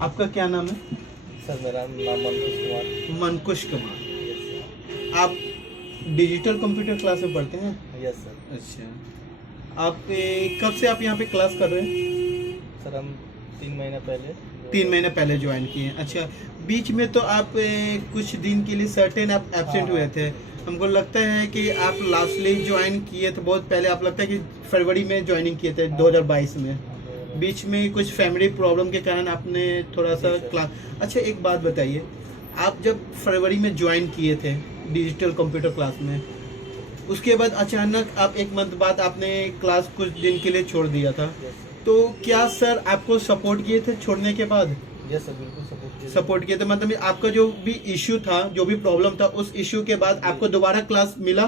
आपका क्या नाम है? सर मेरा नाम मनकुश कुमार। मनकुश कुमार। यस आप डिजिटल कंप्यूटर क्लास में पढ़ते हैं? सर। Yes sir. अच्छा, आप कब से आप यहाँ पे क्लास कर रहे हैं? सर हम 3 महीना पहले 3 महीने पहले ज्वाइन किए हैं। अच्छा, बीच में तो आप कुछ दिन के लिए सर्टेन आप एब्सेंट हाँ। हुए थे। हमको लगता है कि आप लास्टली ज्वाइन किए थे बहुत पहले, आप लगता है कि फरवरी में ज्वाइनिंग किए थे 2022 में। बीच में कुछ फैमिली प्रॉब्लम के कारण आपने थोड़ा सा जी सर। क्लास। अच्छा, एक बात बताइए, आप जब फरवरी में ज्वाइन किए थे डिजिटल कंप्यूटर क्लास में, उसके बाद अचानक आप 1 मंथ बाद आपने क्लास कुछ दिन के लिए छोड़ दिया था, यस सर। तो क्या सर आपको सपोर्ट किए थे छोड़ने के बाद? यस सर, बिल्कुल सपोर्ट किए थे, मतलब आपका जो भी इश्यू था, जो भी प्रॉब्लम था, उस इश्यू के बाद आपको दोबारा क्लास मिला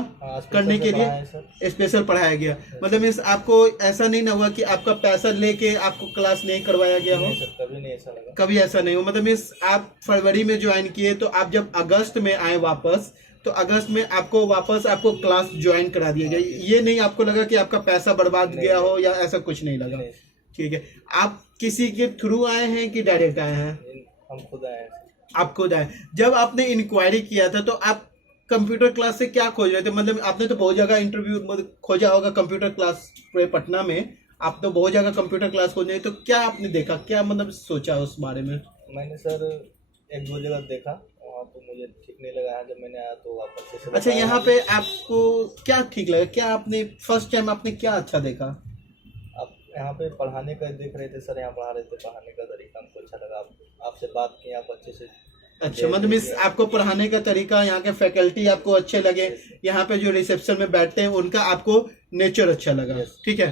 करने के लिए? स्पेशल पढ़ाया गया, मतलब इस आपको ऐसा नहीं ना हुआ कि आपका पैसा लेके आपको क्लास नहीं करवाया गया हो? नहीं सर, कभी नहीं ऐसा लगा। कभी ऐसा नहीं हो, मतलब इस आप फरवरी में ज्वाइन किए तो आप जब अगस्त में आए वापस, तो अगस्त में आपको वापस आपको क्लास ज्वाइन करा दिया गया, ये नहीं आपको लगा कि आपका पैसा बर्बाद गया हो या ऐसा कुछ नहीं लगा? नहीं, ठीक है। आप किसी के थ्रू आए हैं कि डायरेक्ट आए हैं? हम खुद आए हैं सर। आप खुद आए। जब आपने इंक्वायरी किया था तो आप कंप्यूटर क्लास से क्या खोज रहे थे? मतलब आपने तो बहुत जगह इंटरव्यू खोजा होगा कंप्यूटर क्लास पटना में, आप तो बहुत जगह कंप्यूटर क्लास खोजे, तो क्या आपने देखा, क्या मतलब सोचा उस बारे में? मैंने सर 1-2 जगह देखा, वहाँ तो मुझे ठीक नहीं लगा है। जब मैंने आया तो वापस से अच्छा, यहाँ पे आपको क्या ठीक लगा? क्या आपने फर्स्ट टाइम आपने क्या अच्छा देखा? आप यहाँ पे पढ़ाने का देख रहे थे सर, यहाँ पढ़ा रहे थे, पढ़ाने का तरीका हमको अच्छा लगा। आपसे बात की, आप अच्छे से। अच्छा, मतलब इस आपको पढ़ाने का तरीका, यहाँ के फैकल्टी आपको अच्छे लगे, यहाँ पे जो रिसेप्शन में बैठते हैं उनका आपको नेचर अच्छा लगा? ठीक है,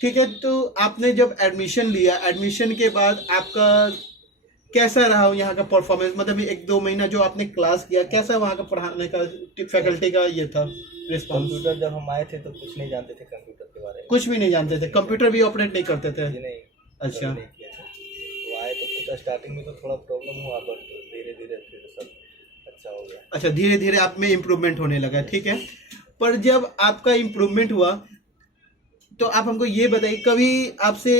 ठीक है। तो आपने जब एडमिशन लिया, एडमिशन के बाद आपका कैसा रहा यहाँ का परफॉर्मेंस? मतलब 1-2 महीना जो आपने क्लास किया, कैसा वहाँ का पढ़ाने का फैकल्टी का ये था रिस्पॉन्स? कंप्यूटर जब हम आए थे तो कुछ नहीं जानते थे कंप्यूटर के बारे में। कुछ भी नहीं जानते थे, कंप्यूटर भी ऑपरेट नहीं करते थे? जी नहीं। अच्छा। नहीं किया था। तो आए तो कुछ स्टार्टिंग में तो थोड़ा प्रॉब्लम हुआ, बट धीरे धीरे फिर सब अच्छा हो गया। अच्छा, धीरे धीरे आप में इम्प्रूवमेंट होने लगा, ठीक है। पर जब आपका इम्प्रूवमेंट हुआ तो आप हमको ये बताइए, कभी आपसे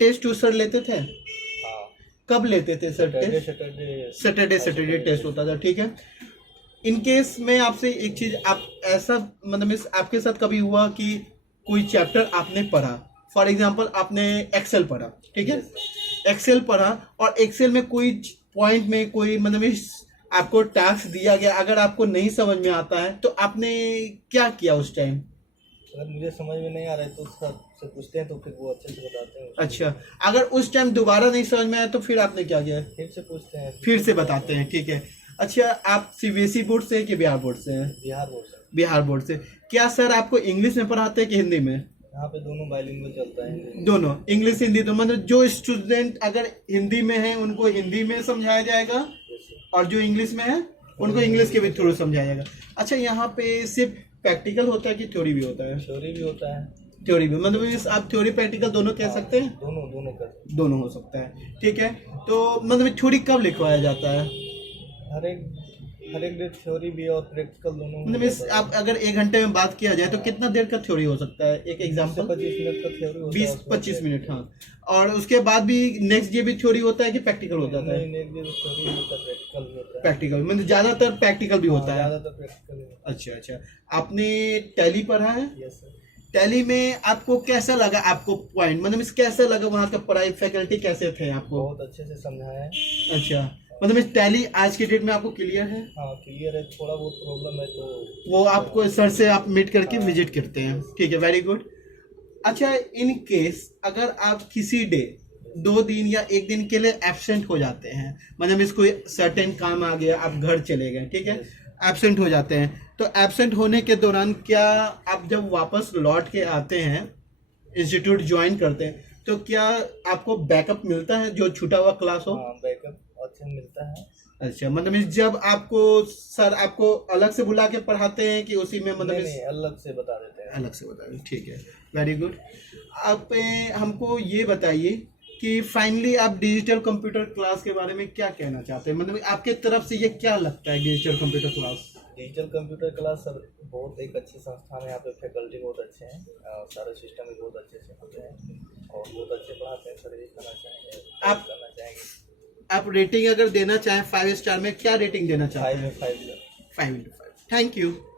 टेस्ट सर लेते थे? हाँ, कब लेते थे सर टेस्ट? सैटरडे टेस्ट होता था, ठीक है। इन केस में आपसे एक चीज, आप ऐसा मतलब आपके साथ कभी हुआ कि कोई चैप्टर आपने पढ़ा, फॉर एग्जांपल आपने एक्सेल पढ़ा, ठीक है, एक्सेल पढ़ा और एक्सेल में कोई पॉइंट में कोई मतलब आपको टास्क दिया गया, अगर आपको नहीं समझ में आता है तो आपने क्या किया उस टाइम? अगर मुझे समझ में नहीं आ रहा है तो सर से पूछते हैं, तो फिर वो अच्छे से बताते हैं। अच्छा, अगर उस टाइम दोबारा नहीं समझ में आया तो फिर आपने क्या किया? फिर से पूछते हैं, फिर से बताते हैं, ठीक है। अच्छा, आप सीबीएसई बोर्ड से कि बिहार बोर्ड से हैं? बिहार बोर्ड से। बिहार बोर्ड से। क्या सर आपको इंग्लिश में पढ़ाते हैं कि हिंदी में? यहाँ पे दोनों बाइलिंगुअल चलता है। दोनों, इंग्लिश हिंदी। तो मतलब जो स्टूडेंट अगर हिंदी में है उनको हिंदी में समझाया जाएगा और जो इंग्लिश में है उनको इंग्लिश के भी थ्रू समझाया जाएगा। अच्छा, यहाँ पे सिर्फ प्रैक्टिकल होता है कि थ्योरी भी होता है? थ्योरी भी होता है। थ्योरी भी, मतलब आप थ्योरी प्रैक्टिकल दोनों कह सकते हैं? दोनों हो सकता है, ठीक है। तो मतलब थ्योरी कब लिखवाया जाता है? हर एक डे थ्योरी भी और प्रैक्टिकल दोनों। मतलब आप अगर 1 घंटे में बात किया जाए तो कितना देर का थ्योरी हो सकता है? एक एग्जांपल 25 मिनट का थ्योरी होता है। 20-25 मिनट, हाँ। और उसके बाद भी नेक्स्ट डे भी थ्योरी होता है कि प्रैक्टिकल हो जाता है? प्रैक्टिकल, मतलब ज्यादातर प्रैक्टिकल भी होता है? अच्छा अच्छा। आपने टैली पढ़ा है? Yes sir. टैली में आपको कैसा लगा? आपको पॉइंट मतलब कैसा लगा? वहाँ का पढ़ाई फैकल्टी कैसे थे आपको? बहुत अच्छे से समझाया है। अच्छा, मतलब इस टैली आज की डेट में आपको क्लियर है? हाँ क्लियर है, थोड़ा बहुत प्रॉब्लम है तो वो आपको सर से आप मीट करके विजिट करते हैं, ठीक है, वेरी गुड। अच्छा, इन केस अगर आप किसी डे 2 दिन या 1 दिन के लिए एब्सेंट हो जाते हैं, मतलब इसको सर्टेन काम आ गया, आप घर चले गए, ठीक है, एब्सेंट हो जाते हैं, तो एब्सेंट होने के दौरान क्या आप जब वापस लौट के आते हैं, इंस्टीट्यूट ज्वाइन करते हैं, तो क्या आपको बैकअप मिलता है जो छूटा हुआ क्लास हो? हाँ, बैकअप अच्छा मिलता है। अच्छा, मतलब जब आपको सर आपको अलग से बुला के पढ़ाते हैं कि उसी में, मतलब नहीं, अलग से बता देते हैं। अलग से बता दें, ठीक है, वेरी गुड। आप हमको ये बताइए कि फाइनली आप डिजिटल कंप्यूटर क्लास के बारे में क्या कहना चाहते हैं? मतलब आपके तरफ से ये क्या लगता है digital computer class? Digital computer class sir बहुत एक अच्छी संस्थान है। यहाँ पे फैकल्टी बहुत अच्छे हैं, सारे सिस्टम भी बहुत अच्छे से होते हैं और बहुत अच्छे पढ़ाते हैं सर, यही कहना चाहेंगे, आप- करना चाहेंगे। आप रेटिंग अगर देना चाहें 5 स्टार में क्या रेटिंग देना चाहते 5 हैं? में 5 सर। 5 into 5. Thank you.